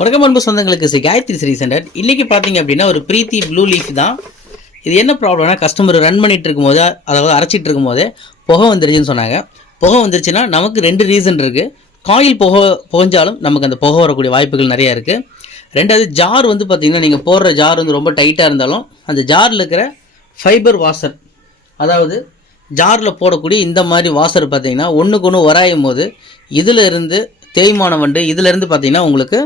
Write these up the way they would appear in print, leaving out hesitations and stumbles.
வணக்கம் அன்பு சொந்தங்களுக்கு காயத்ரி ஸ்ரீ சென்டர். இன்றைக்கி பார்த்தீங்க அப்படின்னா ஒரு பிரீத்தி ப்ளூ லீஃப் தான். இது என்ன ப்ராப்ளம்னா, கஸ்டமர் ரன் பண்ணிகிட்டு இருக்கும்போது, அதாவது அரைச்சிட்டு இருக்கும்போது புகை வந்துருச்சுன்னு சொன்னாங்க. புகை வந்துருச்சுன்னா நமக்கு 2 ரீசன் இருக்குது. காயில் புகைஞ்சாலும் நமக்கு அந்த புகை வரக்கூடிய வாய்ப்புகள் நிறையா இருக்குது. ரெண்டாவது, ஜார் வந்து பார்த்திங்கன்னா நீங்கள் போடுற ஜார் வந்து ரொம்ப டைட்டாக இருந்தாலும் அந்த ஜாரில் இருக்கிற ஃபைபர் வாஷர், அதாவது ஜாரில் போடக்கூடிய இந்த மாதிரி வாஷர் பார்த்திங்கன்னா ஒன்றுக்கு ஒன்று வராயும் போது இதில் இருந்து தேய்மானம் வந்து இதிலேருந்து பார்த்திங்கன்னா உங்களுக்கு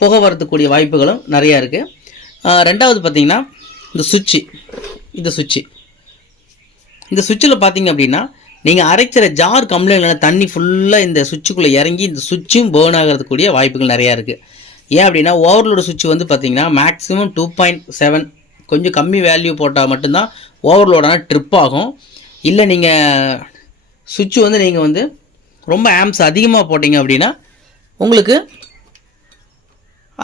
புகை வரத்துக்கூடிய வாய்ப்புகளும் நிறையா இருக்குது. ரெண்டாவது பார்த்திங்கன்னா இந்த சுவிட்சில் பார்த்திங்க அப்படின்னா நீங்கள் அரைக்கிற ஜார் கம்ப்ளைண்ட் தண்ணி ஃபுல்லாக இந்த சுவிட்சுக்குள்ளே இறங்கி இந்த சுவிட்சும் பேர்ன் ஆகிறதுக்கூடிய வாய்ப்புகள் நிறையா இருக்குது. ஏன் அப்படின்னா ஓவர்லோடு சுவிட்ச் வந்து பார்த்திங்கன்னா மேக்ஸிமம் 2.7 கொஞ்சம் கம்மி வேல்யூ போட்டால் மட்டும்தான் ஓவர்லோடான ட்ரிப் ஆகும். இல்லை நீங்கள் சுவிட்சு வந்து நீங்கள் வந்து ரொம்ப ஆம்ஸ் அதிகமாக போட்டிங்க அப்படின்னா உங்களுக்கு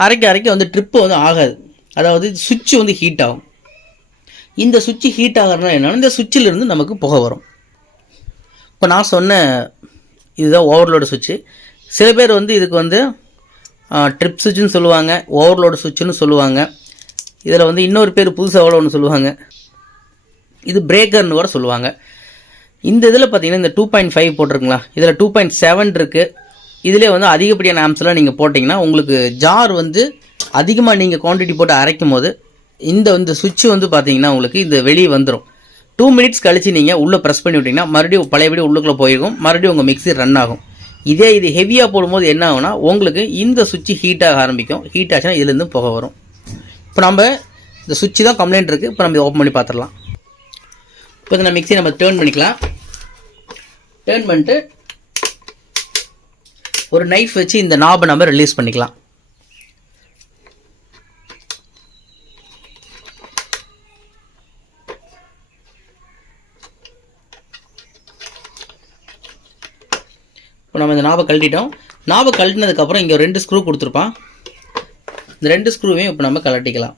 அரைக்க வந்து ட்ரிப்பு வந்து ஆகாது. அதாவது சுவிட்சு வந்து ஹீட் ஆகும். இந்த சுவிட்சு ஹீட் ஆகிறதுனா என்னன்னா, இந்த சுவிட்சிலிருந்து நமக்கு புகை வரும். இப்போ நான் சொன்ன இதுதான் ஓவர்லோடு சுவிட்சு. சில பேர் வந்து இதுக்கு வந்து ட்ரிப் சுவிட்சுன்னு சொல்லுவாங்க, ஓவர்லோடு சுவிட்சுன்னு சொல்லுவாங்க. இதில் வந்து இன்னொரு பேர் புதுசாக ஒன்று சொல்லுவாங்க, இது பிரேக்கர்னு கூட சொல்லுவாங்க. இந்த இதில் பார்த்தீங்கன்னா இந்த 2.5 போட்டிருக்குங்களா, இதில் 2.7 இருக்குது. இதிலே வந்து அதிகப்படியான ஆம்ஸ்லாம் நீங்கள் போட்டிங்கன்னா உங்களுக்கு ஜார் வந்து அதிகமாக நீங்கள் குவான்டிட்டி போட்டு அரைக்கும் போது இந்த சுவிட்சு வந்து பார்த்தீங்கன்னா உங்களுக்கு இந்த வெளியே வந்துடும். 2 மினிட்ஸ் கழித்து நீங்கள் உள்ளே ப்ரெஸ் பண்ணி விட்டிங்கன்னா மறுபடியும் பழையபடி உள்ளுக்குள்ளே போயிருக்கும், மறுபடியும் உங்கள் மிக்ஸி ரன் ஆகும். இது ஹெவியாக போடும்போது என்ன ஆகும்னா உங்களுக்கு இந்த சுவிட்சு ஹீட்டாக ஆரம்பிக்கும். ஹீட் ஆச்சுன்னா இதுலேருந்து புகை வரும். இப்போ நம்ம இந்த சுவிட்சு தான் கம்ப்ளைண்ட் இருக்குது. இப்போ நம்ம ஓப்பன் பண்ணி பார்த்துடலாம். இப்போ இந்த மிக்ஸி நம்ம டேர்ன் பண்ணிக்கலாம். டேர்ன் பண்ணிட்டு ஒரு நைஃப் வச்சு இந்த நாபை நம்ம ரிலீஸ் பண்ணிக்கலாம். இப்போ நம்ம இந்த நாபை கழட்டிட்டோம். நாபை கழட்டினதுக்கப்புறம் இங்கே 2 ஸ்க்ரூ கொடுத்துருப்பான். இந்த 2 ஸ்க்ரூவையும் இப்போ நம்ம கழட்டிக்கலாம்.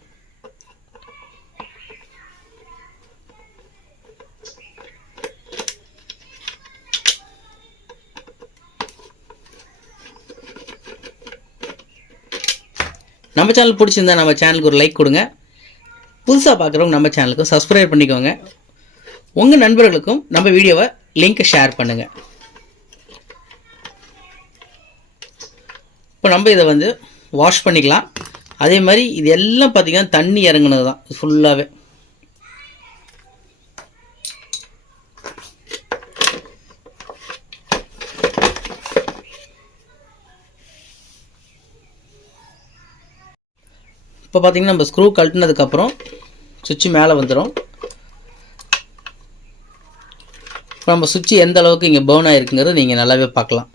நம்ம சேனல் பிடிச்சிருந்தா நம்ம சேனலுக்கு ஒரு லைக் கொடுங்க. புதுசாக பார்க்குறவங்க நம்ம சேனலுக்கு சப்ஸ்கிரைப் பண்ணிக்கோங்க. உங்கள் நண்பர்களுக்கும் நம்ம வீடியோவை லிங்க்கை ஷேர் பண்ணுங்கள். இப்போ நம்ம இதை வந்து வாஷ் பண்ணிக்கலாம். அதே மாதிரி இது எல்லாம் பார்த்திங்கன்னா தண்ணி இறங்குனது தான் ஃபுல்லாகவே. இப்போ பார்த்திங்கன்னா நம்ம ஸ்க்ரூ கழட்டினதுக்கப்புறம் சுவிட்சு மேலே வந்துடும். இப்போ நம்ம சுவிட்சு எந்த அளவுக்கு இங்கே பேர்ன் ஆகிருக்குங்கிறது நீங்கள் நல்லாவே பார்க்கலாம்.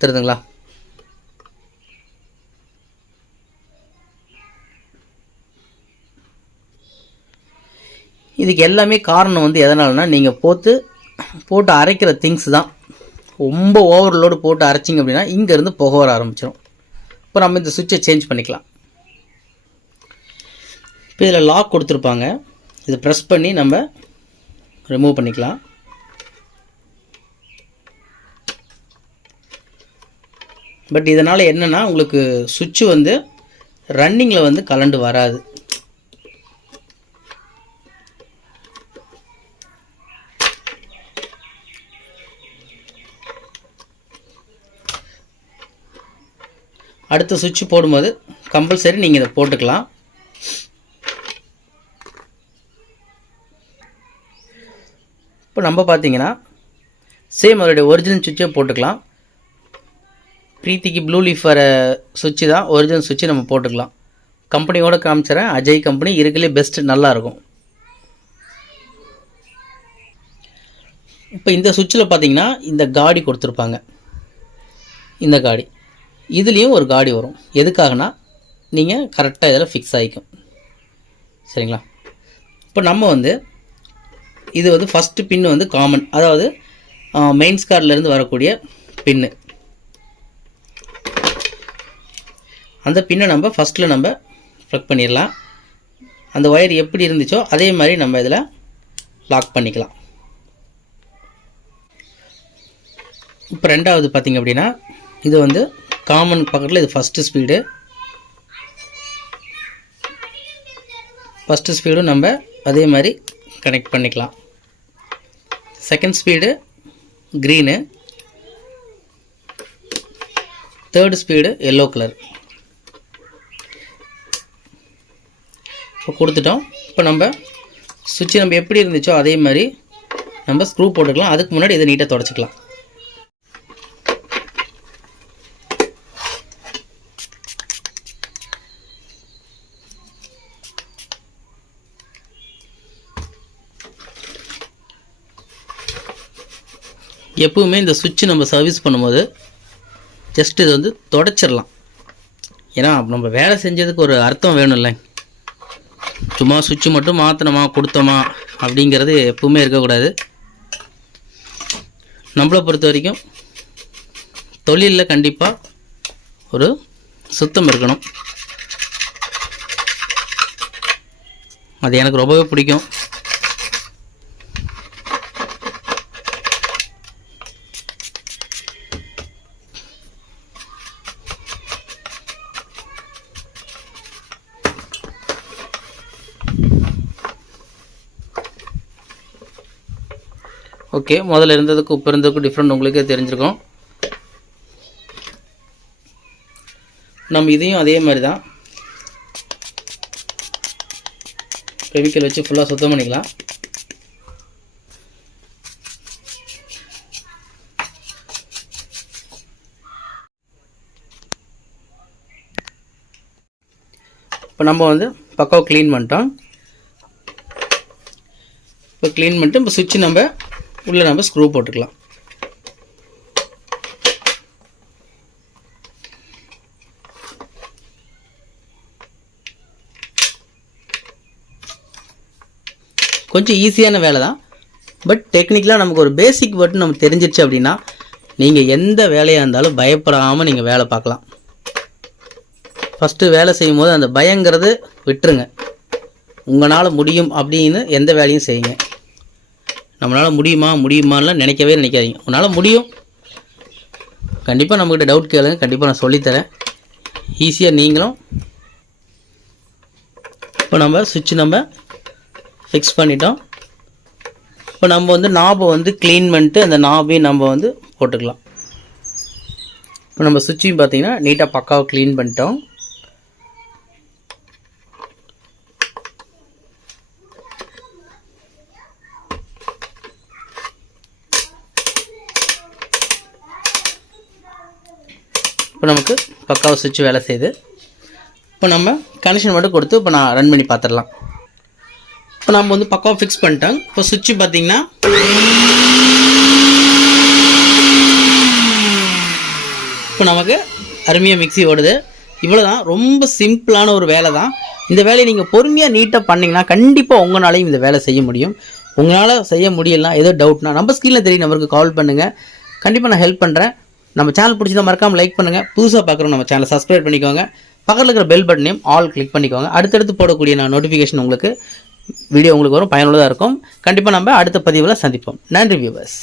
தெரியுதுங்களா? இதுக்கு எல்லாமே காரணம் வந்து எதனாலனா, நீங்கள் போட்டு அரைக்கிற திங்ஸ் தான். ரொம்ப ஓவர்லோடு போட்டு அரைச்சிங்க அப்படின்னா இங்கேருந்து புகை வர ஆரம்பிச்சிடும். இப்போ நம்ம இந்த சுவிட்சை சேஞ்ச் பண்ணிக்கலாம். இப்போ இதில் லாக் கொடுத்துருப்பாங்க, இதை ப்ரெஸ் பண்ணி நம்ம ரிமூவ் பண்ணிக்கலாம். பட் இதனால் என்னென்னா உங்களுக்கு சுவிட்சு வந்து ரன்னிங்கில் வந்து கலண்டு வராது. அடுத்த சுவிட்ச் போடும்போது கம்பல்சரி நீங்கள் இதை போட்டுக்கலாம். இப்போ நம்ம பார்த்தீங்கன்னா சேம் அதோடைய ஒரிஜினல் சுவிட்சே போட்டுக்கலாம். பிரீத்திக்கு ப்ளூ லீஃப் வர சுவிட்சு தான் ஒரிஜினல் சுவிட்சு நம்ம போட்டுக்கலாம். கம்பெனியோட காமிச்சிடறேன். அஜய் கம்பெனி இருக்கிறதுலே பெஸ்ட்டு, நல்லாயிருக்கும். இப்போ இந்த சுவிட்சில் பார்த்தீங்கன்னா இந்த காடி கொடுத்துருப்பாங்க. இந்த காடி இதுலேயும் ஒரு காடி வரும். எதுக்காகனா நீங்கள் கரெக்டாக இதில் ஃபிக்ஸ் ஆகிக்கும். சரிங்களா? இப்போ நம்ம வந்து இது வந்து ஃபஸ்ட்டு பின்னு வந்து காமன், அதாவது மெயின்ஸ் கார்ட்லேருந்து வரக்கூடிய பின்னு. அந்த பின்னை நம்ம ஃபஸ்ட்டில் நம்ம ப்ளக் பண்ணிடலாம். அந்த ஒயர் எப்படி இருந்துச்சோ அதே மாதிரி நம்ம இதில் லாக் பண்ணிக்கலாம். இப்போ ரெண்டாவது பார்த்திங்க அப்படின்னா இது வந்து காமன் பக்கத்தில் இது ஃபஸ்ட்டு ஸ்பீடு. ஃபஸ்ட்டு ஸ்பீடும் நம்ம அதே மாதிரி கனெக்ட் பண்ணிக்கலாம். Second speed green, third speed yellow colour. இப்போ கொடுத்துட்டோம். இப்போ நம்ம சுவிட்சு நம்ம எப்படி இருந்துச்சோ அதே மாதிரி நம்ம ஸ்க்ரூ போட்டுக்கலாம். அதுக்கு முன்னாடி இதை நீட்டாக தொடச்சிக்கலாம். எப்பவுமே இந்த சுவிட்சு நம்ம சர்வீஸ் பண்ணும்போது ஜஸ்ட் இதை வந்து தொடச்சிடலாம். ஏன்னா நம்ம வேலை செஞ்சதுக்கு ஒரு அர்த்தம் வேணும் இல்லை. சும்மா சுவிட்சு மட்டும் மாற்றினோமா கொடுத்தோமா அப்படிங்கிறது எப்பவுமே இருக்கக்கூடாது. நம்மளை பொறுத்த வரைக்கும் தொழிலில் கண்டிப்பாக ஒரு சுத்தம் இருக்கணும். அது எனக்கு ரொம்பவே பிடிக்கும். ஓகே, முதல்ல இருந்ததுக்கு இப்போ இருந்ததுக்கும் டிஃப்ரெண்ட் உங்களுக்கே தெரிஞ்சிருக்கும். நம்ம இதையும் அதே மாதிரி தான் ஃபெவிக்கல் வச்சு ஃபுல்லாக சுத்தம் பண்ணிக்கலாம். இப்போ நம்ம வந்து பக்காவை க்ளீன் பண்ணிட்டோம். இப்போ க்ளீன் பண்ணிட்டு இப்போ சுவிட்சு நம்ம உள்ளே நம்ம ஸ்க்ரூ போட்டுக்கலாம். கொஞ்சம் ஈஸியான வேலை தான். பட் டெக்னிக்கலாக நமக்கு ஒரு பேசிக் மட்டும் நம்ம தெரிஞ்சிருச்சு அப்படின்னா நீங்கள் எந்த வேலையாக இருந்தாலும் பயப்படாமல் நீங்கள் வேலை பார்க்கலாம். ஃபஸ்ட்டு வேலை செய்யும் போது அந்த பயங்கிறது விட்டுருங்க. உங்களால் முடியும் அப்படின்னு எந்த வேலையும் செய்யுங்க. நம்மளால் முடியுமான்லாம் நினைக்காதீங்க. உன்னால் முடியும். கண்டிப்பாக நம்மக்கிட்ட டவுட் கேளுங்க, கண்டிப்பாக நான் சொல்லித்தரேன். ஈஸியாக நீங்களும். இப்போ நம்ம சுவிட்ச் நம்ம ஃபிக்ஸ் பண்ணிட்டோம். இப்போ நம்ம வந்து நாபை வந்து க்ளீன் பண்ணிட்டு அந்த நாபையும் நம்ம வந்து போட்டுக்கலாம். இப்போ நம்ம சுவிட்சையும் பார்த்தீங்கன்னா நீட்டாக பக்காவாக க்ளீன் பண்ணிட்டோம். இப்போ நமக்கு பக்காவாக சுவிட்ச் வேலை செய்யுது. இப்போ நம்ம கனெக்ஷன் மட்டும் கொடுத்து இப்போ நான் ரன் பண்ணி பார்த்துடலாம். இப்போ நம்ம வந்து பக்காவாக ஃபிக்ஸ் பண்ணிட்டோம். இப்போ சுவிட்சு பார்த்தீங்கன்னா இப்போ நமக்கு அருமையாக மிக்ஸி ஓடுது. இவ்வளோ தான். ரொம்ப சிம்பிளான ஒரு வேலை தான். இந்த வேலையை நீங்கள் பொறுமையாக நீட்டாக பண்ணிங்கன்னா கண்டிப்பாக உங்களாலையும் இந்த வேலை செய்ய முடியும். உங்களால் செய்ய முடியலாம் ஏதோ டவுட்னா நம்ம ஸ்க்ரீனில் தெரியும் நம்பருக்கு கால் பண்ணுங்கள். கண்டிப்பாக நான் ஹெல்ப் பண்ணுறேன். நம்ம சேனல் பிடிச்சதை மறக்காமல் லைக் பண்ணுங்கள். புதுசாக பார்க்குறோம் நம்ம சேனலை சப்ஸ்கிரைப் பண்ணிக்கோங்க. பக்கத்தில் இருக்கிற பெல் பட்டனையும் ஆல் கிளிக் பண்ணிக்கோங்க. அடுத்தடுத்து போடக்கூடிய நான் நோட்டிஃபிகேஷன் உங்களுக்கு வீடியோ உங்களுக்கு வரும், பயனுள்ளதாக இருக்கும். கண்டிப்பாக நம்ம அடுத்த பதிவில் சந்திப்போம். நன்றி வியூவர்ஸ்.